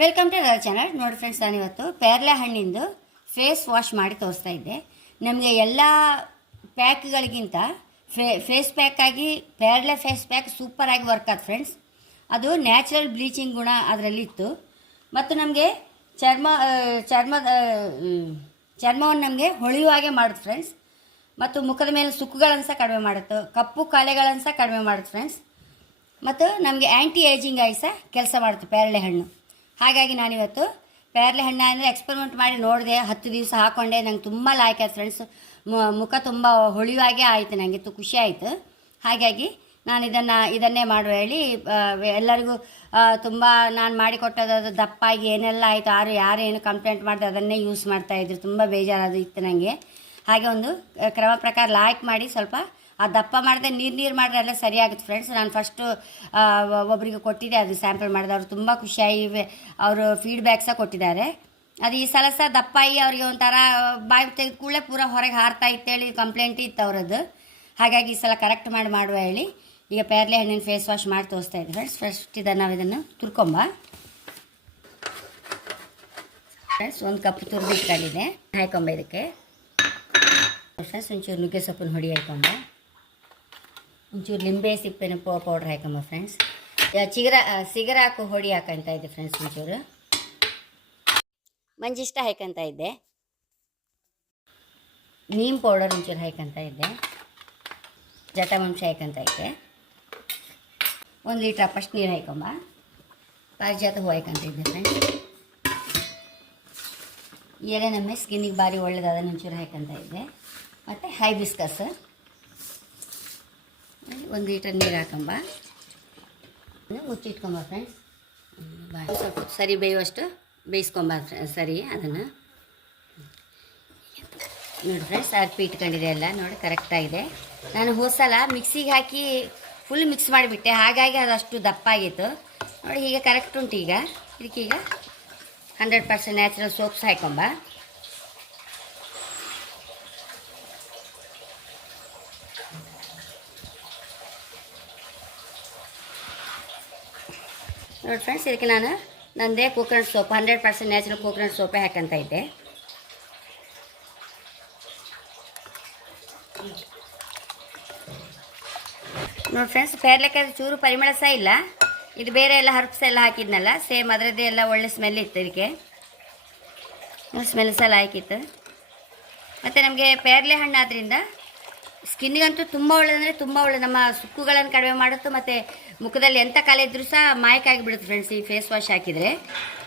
Welcome to our channel. ನೋಡಿ friends, ನಾನಿವತ್ತು ಪೇರಳೆ ಹಣ್ಣಿಂದು ಫೇಸ್ ವಾಶ್ ಮಾಡಿ ತೋರಿಸ್ತಾ ಇದ್ದೆ. ನಮಗೆ ಎಲ್ಲ ಪ್ಯಾಕ್ಗಳಿಗಿಂತ ಫೇಸ್ ಪ್ಯಾಕಾಗಿ ಪೇರಳೆ ಫೇಸ್ ಪ್ಯಾಕ್ ಸೂಪರಾಗಿ ವರ್ಕ್ ಆಯ್ತು ಫ್ರೆಂಡ್ಸ್. ಅದು ನ್ಯಾಚುರಲ್ ಬ್ಲೀಚಿಂಗ್ ಗುಣ ಅದರಲ್ಲಿತ್ತು ಮತ್ತು ನಮಗೆ ಚರ್ಮವನ್ನು ನಮಗೆ ಹೊಳೆಯುವಾಗೆ ಮಾಡುತ್ತೆ ಫ್ರೆಂಡ್ಸ್. ಮತ್ತು ಮುಖದ ಮೇಲೆ ಸುಕ್ಕುಗಳನ್ನು ಸಹ ಕಡಿಮೆ ಮಾಡುತ್ತೆ, ಕಪ್ಪು ಕಾಲೆಗಳನ್ನು ಸಹ ಕಡಿಮೆ ಮಾಡುತ್ತೆ ಫ್ರೆಂಡ್ಸ್. ಮತ್ತು ನಮಗೆ ಆ್ಯಂಟಿ ಏಜಿಂಗ್ ಆಗಿ ಸಹ ಕೆಲಸ ಮಾಡುತ್ತೆ ಪೇರಳೆ ಹಣ್ಣು. ಹಾಗಾಗಿ ನಾನಿವತ್ತು ಪೇರಳೆ ಹಣ್ಣು ಅಂದರೆ ಎಕ್ಸ್ಪೆರಿಮೆಂಟ್ ಮಾಡಿ ನೋಡಿದೆ. 10 ದಿವಸ ಹಾಕ್ಕೊಂಡೆ, ನಂಗೆ ತುಂಬ ಲಾಯ್ಕ್ ಆಯ್ತು ಫ್ರೆಂಡ್ಸ್. ಮುಖ ತುಂಬ ಹೊಳೆಯುವಾಗೆ ಆಯಿತು, ನನಗೆ ಖುಷಿ ಆಯಿತು. ಹಾಗಾಗಿ ನಾನು ಇದನ್ನೇ ಮಾಡುವ ಹೇಳಿ ಎಲ್ಲರಿಗೂ ತುಂಬ ನಾನು ಮಾಡಿಕೊಟ್ಟದ್ದು ದಪ್ಪಾಗಿ ಏನೆಲ್ಲ ಆಯಿತು, ಯಾರೇನು ಕಂಪ್ಲೇಂಟ್ ಮಾಡಿದೆ ಅದನ್ನೇ ಯೂಸ್ ಮಾಡ್ತಾಯಿದ್ರು. ತುಂಬ ಬೇಜಾರದು ಇತ್ತು ನನಗೆ. ಹಾಗೆ ಒಂದು ಕ್ರಮ ಪ್ರಕಾರ ಲಾಯ್ಕ್ ಮಾಡಿ ಸ್ವಲ್ಪ ಆ ದಪ್ಪ ಮಾಡಿದೆ, ನೀರು ಮಾಡಿದ್ರೆ ಎಲ್ಲ ಸರಿಯಾಗುತ್ತೆ ಫ್ರೆಂಡ್ಸ್. ನಾನು ಫಸ್ಟು ಒಬ್ಬರಿಗೆ ಕೊಟ್ಟಿದ್ದೆ, ಅದು ಸ್ಯಾಂಪಲ್ ಮಾಡಿದೆ. ಅವರು ತುಂಬ ಖುಷಿಯಾಗಿ ಅವರು ಫೀಡ್ಬ್ಯಾಕ್ ಸಹ ಕೊಟ್ಟಿದ್ದಾರೆ. ಅದು ಈ ಸಲ ಸಹ ದಪ್ಪಾಗಿ ಅವರಿಗೆ ಒಂಥರ ಬಾಯಿ ತೆಗೆದು ಕೂಡಲೇ ಪೂರ ಹೊರಗೆ ಹಾರ್ತಾ ಇತ್ತೇಳಿ ಕಂಪ್ಲೇಂಟ್ ಇತ್ತು ಅವರದ್ದು. ಹಾಗಾಗಿ ಈ ಸಲ ಕರೆಕ್ಟ್ ಮಾಡುವ ಹೇಳಿ ಈಗ ಪೇರಳೆ ಹಣ್ಣಿನ ಫೇಸ್ ವಾಶ್ ಮಾಡಿ ತೋರಿಸ್ತಾ ಇದ್ದೆ ಫ್ರೆಂಡ್ಸ್. ಫಸ್ಟ್ ಇದನ್ನು ತುರ್ಕೊಂಬ ಫ್ರೆಂಡ್ಸ್. 1 ಕಪ್ ತುರಿದಿಟ್ಕೊಂಡಿದೆ, ಹಾಕೊಂಬ ಇದಕ್ಕೆ ಫ್ರೆಂಡ್ಸ್. ಒಂಚೂರು ನುಗ್ಗೆ ಸೊಪ್ಪನ್ನು ಹೊಡಿ ಹಾಕೊಂಬ, ಒಂಚೂರು ಲಿಂಬೆ ಸಿಪ್ಪೆನ ಪೌಡ್ರ್ ಹಾಕೊಂಬ ಫ್ರೆಂಡ್ಸ್. ಸಿಗರ ಹಾಕು ಹೊಡಿ ಹಾಕಂತ ಇದ್ದೆ ಫ್ರೆಂಡ್ಸ್. ಒಂಚೂರು ಮಂಜಿಷ್ಟ ಹಾಕಂತ ಇದ್ದೆ, ನೀಮ್ ಪೌಡರ್ ಒಂಚೂರು ಹಾಕಂತ ಇದ್ದೆ, ಜಟಮಾಂಶ ಹಾಕಂತ ಇದ್ದೆ. 1 ಲೀಟ್ರ್ ಫಸ್ಟ್ ನೀರು ಹಾಕೊಂಬ. ಪಾರಿಜಾತ ಹೂವು ಹಾಕಂತ ಇದ್ದೆ ಫ್ರೆಂಡ್ಸ್. ಎಲೆ ನಮ್ಮ ಸ್ಕಿನ್ನಿಗೆ ಭಾರಿ ಒಳ್ಳೆಯದಾದ ಒಂಚೂರು ಹಾಕಂತ ಇದ್ದೆ. ಮತ್ತು ಹೈಬಿಸ್ಕಸ್ 1 ಲೀಟರ್ ನೀರು ಹಾಕೊಂಬ, ಮುಚ್ಚಿಟ್ಕೊಂಬ ಫ್ರೆಂಡ್ಸ್. ಸ್ವಲ್ಪ ಸರಿ ಬೇಯುವಷ್ಟು ಬೇಯಿಸ್ಕೊಂಬ ಸರಿ. ಅದನ್ನು ನೋಡಿ ಫ್ರೆಂಡ್ಸ್, ಅರ್ಪಿ ಇಟ್ಕೊಂಡಿದೆ ಎಲ್ಲ ನೋಡಿ ಕರೆಕ್ಟಾಗಿದೆ. ನಾನು ಹೋದ್ಸಲ ಮಿಕ್ಸಿಗೆ ಹಾಕಿ ಫುಲ್ ಮಿಕ್ಸ್ ಮಾಡಿಬಿಟ್ಟೆ, ಹಾಗಾಗಿ ಅದಷ್ಟು ದಪ್ಪಾಗಿತ್ತು ನೋಡಿ. ಈಗ ಕರೆಕ್ಟ್ ಉಂಟು. ಈಗ ಇದಕ್ಕೀಗ 100% ನ್ಯಾಚುರಲ್ ಸೋಪ್ಸ್ ಹಾಕೊಂಬ. ನೋಡಿ ಫ್ರೆಂಡ್ಸ್, ಇದಕ್ಕೆ ನಂದೇ ಕೋಕೋನಟ್ ಸೋಪ್ 100% ನ್ಯಾಚುರಲ್ ಕೋಕೋನಟ್ ಸೋಪೇ ಹಾಕಂತ ಇದ್ದೆ. ನೋಡಿ ಫ್ರೆಂಡ್ಸ್, ಪೇರ್ಲೆಕಾಯಿ ಚೂರು ಪರಿಮಳ ಸಹ ಇಲ್ಲ. ಇದು ಬೇರೆ ಎಲ್ಲ ಹರ್ಬ್ಸ್ ಎಲ್ಲ ಹಾಕಿದ್ನಲ್ಲ, ಸೇಮ್ ಅದರದ್ದೇ ಎಲ್ಲ ಒಳ್ಳೆ ಸ್ಮೆಲ್ ಇತ್ತು. ಇದಕ್ಕೆ ಸ್ಮೆಲ್ ಸಹ ಹಾಕಿತ್ತು. ಮತ್ತು ನಮಗೆ ಪೇರಳೆ ಹಣ್ಣು ಆದ್ದರಿಂದ ಸ್ಕಿನ್ನಿಗಂತೂ ತುಂಬ ಒಳ್ಳೆಯದಂದರೆ ತುಂಬ ಒಳ್ಳೆಯದು. ನಮ್ಮ ಸುಕ್ಕುಗಳನ್ನು ಕಡಿಮೆ ಮಾಡುತ್ತೆ ಮತ್ತು ಮುಖದಲ್ಲಿ ಎಂಥ ಕಾಲ ಇದ್ದರೂ ಸಹ ಮಾಯಕಾಗಿಬಿಡುತ್ತೆ ಫ್ರೆಂಡ್ಸ್ ಈ ಫೇಸ್ ವಾಶ್ ಹಾಕಿದರೆ.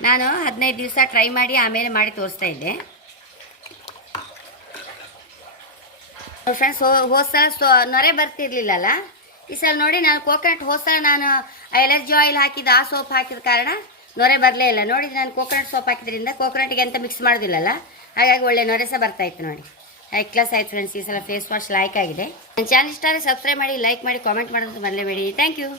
ನಾನು 15 ದಿವಸ ಟ್ರೈ ಮಾಡಿ ಆಮೇಲೆ ಮಾಡಿ ತೋರಿಸ್ತಾ ಇದ್ದೆ ಫ್ರೆಂಡ್ಸ್. ಹೋದ್ಸಲ ನೊರೆ ಬರ್ತಿರ್ಲಿಲ್ಲಲ್ಲ, ಈ ಸಲ ನೋಡಿ ನಾನು ಕೋಕೋನಟ್ ಹೋದ್ಸಲ ನಾನು ಎಲರ್ಜಿ ಆಯಿಲ್ ಹಾಕಿದ್ದು ಆ ಸೋಪ್ ಹಾಕಿದ ಕಾರಣ ನೊರೆ ಬರಲೇ ಇಲ್ಲ ನೋಡಿ. ನಾನು ಕೋಕೋನಟ್ ಸೋಪ್ ಹಾಕಿದ್ರಿಂದ ಕೋಕೋನಟ್ಗೆ ಎಂತ ಮಿಕ್ಸ್ ಮಾಡೋದಿಲ್ಲಲ್ಲ, ಹಾಗಾಗಿ ಒಳ್ಳೆ ನೊರೆ ಸಹ ಬರ್ತಾಯಿತ್ತು ನೋಡಿ. ಹೈ ಕ್ಲಾಸ್ ಆಯ್ತು ಫ್ರೆಂಡ್ಸ್. ಈ ಸಲ ಫೇಸ್ ವಾಶ್ ಲೈಕ್ ಆಗಿದೆ. ನನ್ನ ಚಾನಲ್ ಇಷ್ಟ ಆದರೆ ಸಬ್ಸ್ಕ್ರೈಬ್ ಮಾಡಿ, ಲೈಕ್ ಮಾಡಿ, ಕಾಮೆಂಟ್ ಮಾಡೋದು ಮರಲೇಬೇಡಿ. Thank you.